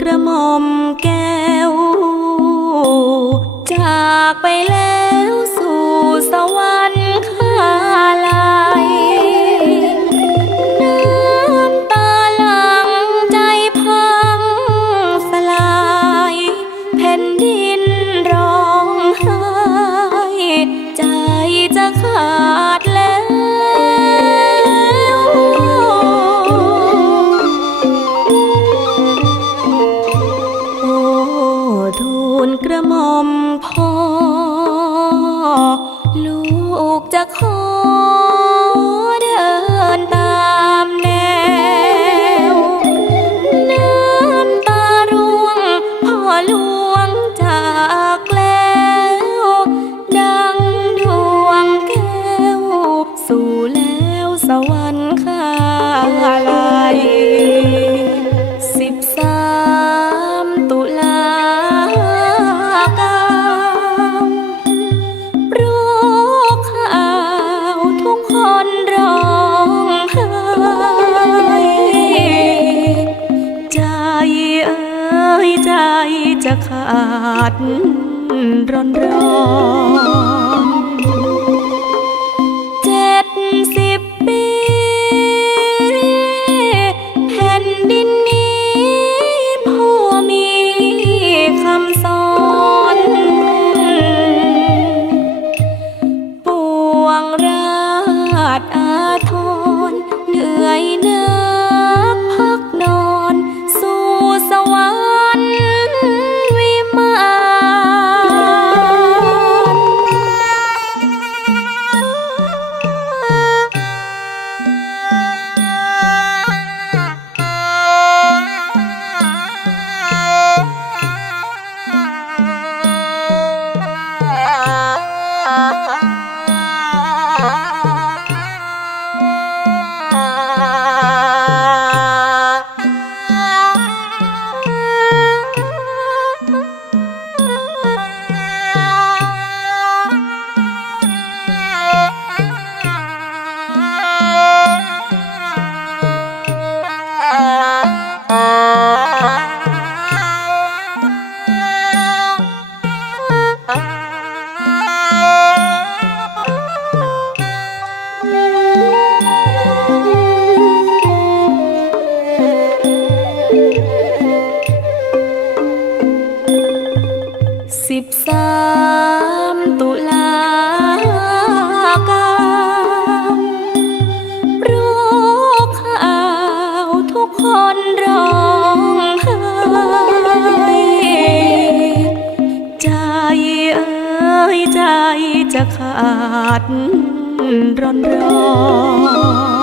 กระหม่อมแก้ว จากไปแล้วสู่สวรรค์ กจะขอเดินตามแนว น้ำตาร่วงพ่อหลวงจากแล้ว ดังดวงแก้ว สู่แล้วสวรรค์ จะขาดร้อนร้อน Ah! จะขาดร้อนร้อน